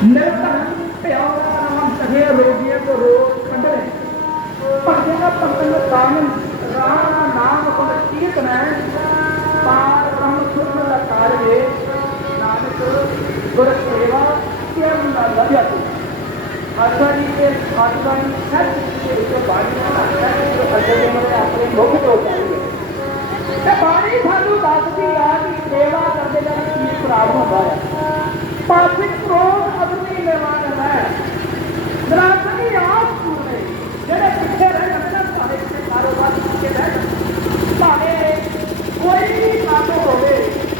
ਨਿਰਧਨ ਪਿਆਰਾ ਨਾਮ ਸਹੇ ਰੋਗੀਏ ਕੋ ਰੋਗ ਕੰਢੇ ਭਗਤੇ ਦਾ ਪੰਤਨ ਕਾਮਨ ਰਾਮ ਨਾਮ ਪਦ ਕੀਰਤਨ ਪਾਰ ਬ੍ਰਹਮ ਸੁਧ ਦਾ ਕਾਰਜੇ ਨਾਨਕ ਗੁਰ ਸੇਵਾ ਕਿਮ ਨਾ ਲਭਿਆ ਦੇ ਆਤਮਾਈ ਸੱਚ ਦੇ ਵਿੱਚ ਬਾਣੀ ਦਾ ਨਾਮ ਜੋ ਅੱਗੇ ਦੇ ਆਪਣੇ ਮੁਖ ਤੋਂ ਚਾਹੀਏ ਤੇ ਬਾਣੀ ਸਾਨੂੰ ਦੱਸਦੀ ਆ ਕਿ ਸੇਵਾ ਕਰਦੇ ਦਾ ਕੀ ਪ੍ਰਾਪਤ ਹੁੰਦਾ ਹੈ ਪਾਪਿਕ ਕ੍ਰੋਧ ਅਗਨੀ ਨਿਵਾਰਨ ਹੈ ਦਰਾਸਨੀ ਆਪ ਪੂਰੇ ਜਿਹੜੇ ਪਿੱਛੇ ਰਹਿ ਜਾਂਦੇ ਨੇ ਭਾਵੇਂ ਕਿਸੇ ਕਾਰੋਬਾਰ ਪਿੱਛੇ ਰਹਿ ਭਾਵੇਂ ਕੋਈ ਵੀ ਕੰਮ ਹੋਵੇ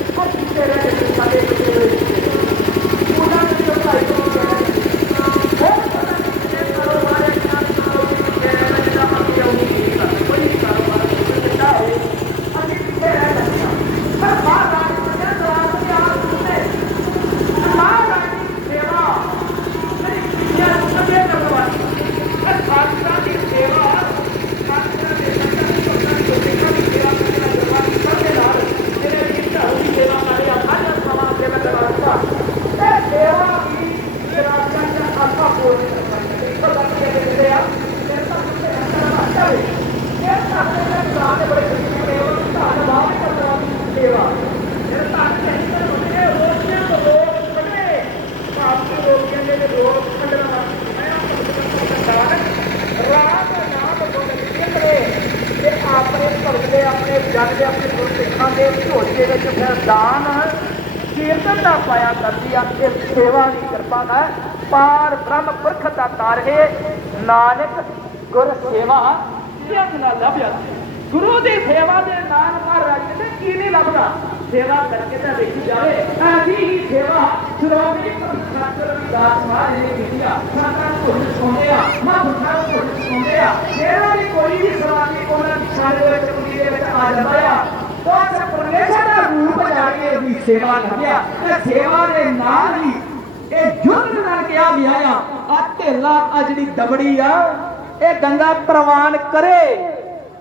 ਉਹ ਪਿੱਛੇ ਰਹਿ ਕੇ ਸਾਡੇ ਪਿੱਛੇ ਹੋਏ ਉਹਨਾਂ ਨੂੰ ਜੋ ਭਾਈ ਨੂੰ ਕਹਿੰਦੇ ਉਹ ਪਤਾ ਨਹੀਂ ਕਿਹੜੇ ਕਾਰੋਬਾਰ ਹੈ ਕਿਹੜਾ ਕਾਰੋਬਾਰ ਹੈ ਜਿਹੜਾ ਅੱਗੇ ਆਉਂਦੀ ਹੈ ਕੋਈ ਕਾਰੋਬਾਰ ਕਿੱਦਾਂ ਹੋਵੇ ਅਸੀਂ ਪਿੱਛੇ ਰਹਿ ਜਾਂਦੇ ਹਾਂ ਪਰ ਬਾਹਰ ਆ ਕੇ ਦਰਾਸਨੀ ਆਪ ਪੂਰੇ ਮਹਾਰਾਣੀ ਸੇਵਾ ਜਿਹੜੀ ਦੁਨੀਆ ਨੂੰ ਸਭੇ ਕਰਵਾਈ ਹੈ ਸਾਧਨਾ ਦੀ ਸੇਵਾ ਸਾਧਨਾ ਦੇ ਸੰਗਤ ਦੀ ਸੇਵਾ ਦੀ ਸੇਵਾ ਕਰਨਾ ਕਰਵਾਈ ਕਰਦੇ ਨਾਲ ਜਿਹੜੇ ਵੀ ਧਰਮ ਦੀ ਸੇਵਾ ਕਰਦੇ ਆ ਸਾਡਾ ਸਮਾਜ ਸੇਵਾ ਕਰਵਾਉਂਦਾ ਇਹ ਸੇਵਾ ਵੀ ਵਿਰਾਸਤਾਂ ਦਾ ਆਸਾ ਪੂਰਨ ਕਰਨਾ ਹੈ ਇੱਕ ਗੱਲ ਇਹ ਕਹਿੰਦੇ ਆ ਇਹ ਤਾਂ ਕੁਝ ਅੰਦਰ ਵਾਸਤਾ ਹੈ ਇਹ ਤਾਂ ਆਪਣੇ ਪ੍ਰਾਣ ਦੇ ਬੜੇ ਕਿਸਮ ਦੇ ਉਹ ਧੰਨਵਾਦ ਕਰਨਾ ਸੇਵਾ ਇਹ ਤਾਂ ਨਹੀਂ ਕਰਦੇ ਰੋਕਿਆਂ ਤੋਂ ਰੋਕ ਕੱਢੇ ਭਾਰਤੀ ਰੋਗੀਆਂ ਦੇ ਰੋਗ ਕੱਢਣਾ ਮੈਂ ਰਾਤ ਨਾਮ ਬੋਲ ਕੇ ਤੇ ਆਪਣੇ ਭਗਤ ਦੇ ਆਪਣੇ ਜਨ ਦੇ ਆਪਣੇ ਦੇ ਵਿੱਚ ਫਿਰ ਦਾਨ, ਕੀਰਤਨ ਦਾ ਪਾਇਆ ਕਰਦੀ ਆ ਇਹ ਸੇਵਾ ਦੀ ਕਿਰਪਾ ਹੈ ਪਾਰ ਬ੍ਰਹਮ ਪੁਰਖ ਦਾ ਤਾਰੇ ਨਾਨਕ ਗੁਰ ਸੇਵਾ। ਕਿਸ ਨਾਲ ਲੱਭਿਆ? ਗੁਰੂ ਦੀ ਸੇਵਾ ਦੇ ਨਾਲ ਮਹਾਰਾਜ ਕਹਿੰਦੇ ਕੀ ਨਹੀਂ ਲੱਭਦਾ? ਸੇਵਾ ਕਰਕੇ ਤਾਂ ਦੇਖੀ ਜਾਵੇ, ਐਸੀ ਹੀ ਸੇਵਾ, ਸ਼੍ਰੋਮਣੀ ਪ੍ਰਸ਼ਾਸਨ ਰਵਿਦਾਸ ਕੀਤੀ ਆ ਸਾਡਾ ਭੁੱਲ ਸੌਂਦੇ ਆ ਮਾਂ ਬੁੱਢਾ ਭੁੱਲ ਸੌਂਦੇ ਆ ਜਿਹੜਾ ਵੀ ਕੋਈ ਵੀ ਸਵਾਮੀ ਉਹਨਾਂ ਦੀ ਛਾਲੇ ਵਿੱਚ ਕੁੜੀ ਦੇ ਵਿੱਚ ਆ ਜਾਂਦਾ ਆ ਉਹ ਪਰਮੇਸ਼ਰ ਦਾ ਰੂਪ ਜਾ ਕੇ ਵੀ ਸੇਵਾ ਲੱਭਿਆ ਤੇ ਸੇਵਾ ਦੇ ਨਾਲ ਹੀ ਇਹ ਯੁੱਧ ਨਾਲ ਕਿਹਾ ਗਿਆ ਆ ਆ ਢੇਲਾ ਆ ਜਿਹੜੀ ਦਬੜੀ ਆ ਇਹ ਗੰਗਾ ਪ੍ਰਵਾਨ ਕਰੇ।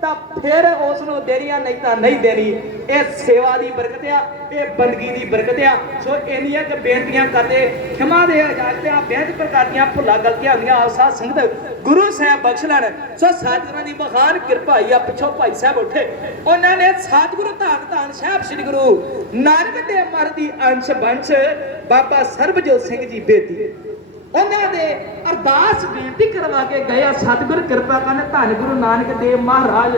ਤਾਂ ਫਿਰ ਉਸ ਨੂੰ ਦੇਣੀਆਂ ਨਹੀਂ ਤਾਂ ਨਹੀਂ ਦੇਣੀ। ਇਹ ਸੇਵਾ ਦੀ ਬਰਕਤ ਆ, ਇਹ ਬੰਦਗੀ ਦੀ ਬਰਕਤ ਆ। ਸੋ ਇੰਨੀਆਂ ਕਿ ਬੇਨਤੀਆਂ ਕਰਦੇ, ਖਿਮਾ ਦੇ ਇਜਾਜ਼ਤਾਂ ਬੇਅਦ ਪ੍ਰਕਾਰ ਦੀਆਂ ਗਲਤੀਆਂ ਹੁੰਦੀਆਂ, ਆਸਾ ਸੰਗਤ, ਗੁਰੂ ਸਾਹਿਬ ਬਖਸ਼ ਲੈਣ। ਸੋ ਸਾਧੂਆਂ ਦੀ ਮਹਾਨ ਕਿਰਪਾ ਹੀ ਆ, ਪਿੱਛੋਂ ਭਾਈ ਸਾਹਿਬ ਉੱਠੇ। ਉਹਨਾਂ ਨੇ ਸਤਿਗੁਰੂ ਧੰਨ ਧੰਨ ਸਾਹਿਬ, ਸ੍ਰੀ ਗੁਰੂ ਨਾਨਕ ਦੇਵ ਮਹਾਰਾਜ ਦੀ ਅੰਸ਼ ਬੰਸ਼, ਬਾਬਾ ਸਰਬਜੋਤ ਸਿੰਘ ਜੀ ਬੇਦੀ। ਉਹਨਾਂ ਦੇ ਅਰਦਾਸ ਬੇਨਤੀ ਕਰਵਾ ਕੇ ਗਏ ਸਤਿਗੁਰ ਕਿਰਪਾ ਕਰਨ, ਧੰਨ ਗੁਰੂ ਨਾਨਕ ਦੇਵ ਮਹਾਰਾਜ।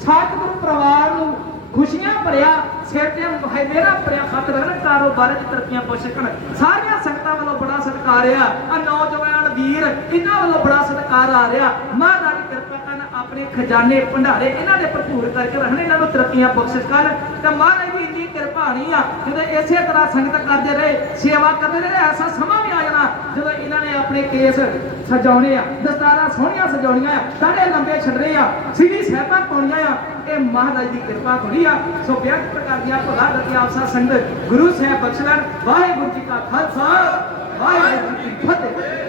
ਸਤਿਗੁਰ ਪਰਿਵਾਰ ਨੂੰ ਖੁਸ਼ੀਆਂ ਭਰਿਆ, ਸਿਰ ਤੇ ਮੇਰਾ ਭਰਿਆ ਖਤ ਰਹਿਣ ਕਾਰੋਬਾਰ ਚ ਤਰੱਕੀਆਂ ਪੁੱਛਣ ਸਾਰੀਆਂ ਸੰਗਤਾਂ ਵੱਲੋਂ ਬੜਾ ਸਤਿਕਾਰ ਆ। ਆ ਨੌਜਵਾਨ ਵੀਰ, ਇਹਨਾਂ ਵੱਲੋਂ ਬੜਾ ਸਤਿਕਾਰ ਆ ਰਿਹਾ। ਮਹਾਰਾਜ ਕਿਰਪਾ ਕਰਨ, ਆਪਣੇ ਖਜ਼ਾਨੇ, ਭੰਡਾਰੇ ਇਹਨਾਂ ਦੇ ਭਰਪੂਰ ਕਰਕੇ ਰੱਖਣ, ਇਹਨਾਂ ਨੂੰ ਤਰੱਕੀਆਂ ਬਖਸ਼ਿਸ਼ ਕਰਨ ਤੇ ਮਹਾਰਾਜ ਭਾਰੀ ਆ ਜਦੋਂ ਇਸੇ ਤਰ੍ਹਾਂ ਸੰਗਤ ਕਰਦੇ ਰਹੇ, ਸੇਵਾ ਕਰਦੇ ਰਹੇ, ਐਸਾ ਸਮਾਂ ਵੀ ਆ ਜਾਣਾ ਜਦੋਂ ਇਹਨਾਂ ਨੇ ਆਪਣੇ ਕੇਸ ਸਜਾਉਣੇ ਆ, ਦਸਤਾਰਾਂ ਸੋਹਣੀਆਂ ਸਜਾਉਣੀਆਂ ਆ, ਦਾੜੇ ਲੰਬੇ ਛੱਡਣੇ ਆ ਸਿੱਧੀ ਸਹਿਤਾ ਪਾਉਣੀਆਂ ਆ, ਇਹ ਮਹਾਰਾਜ ਦੀ ਕਿਰਪਾ ਹੋਣੀ ਆ। ਸੋ ਵਿਅਕਤ ਪ੍ਰਕਾਰ ਦੀਆਂ ਭਲਾ ਰਤੀ ਆਪਸਾ ਸੰਗਤ ਗੁਰੂ ਸਾਹਿਬ ਬਖਸ਼ਣ ਵਾਹਿਗੁਰੂ ਜੀ ਕਾ ਖਾਲਸਾ, ਵਾਹਿਗੁਰੂ ਜੀ ਕੀ ਫਤਿਹ।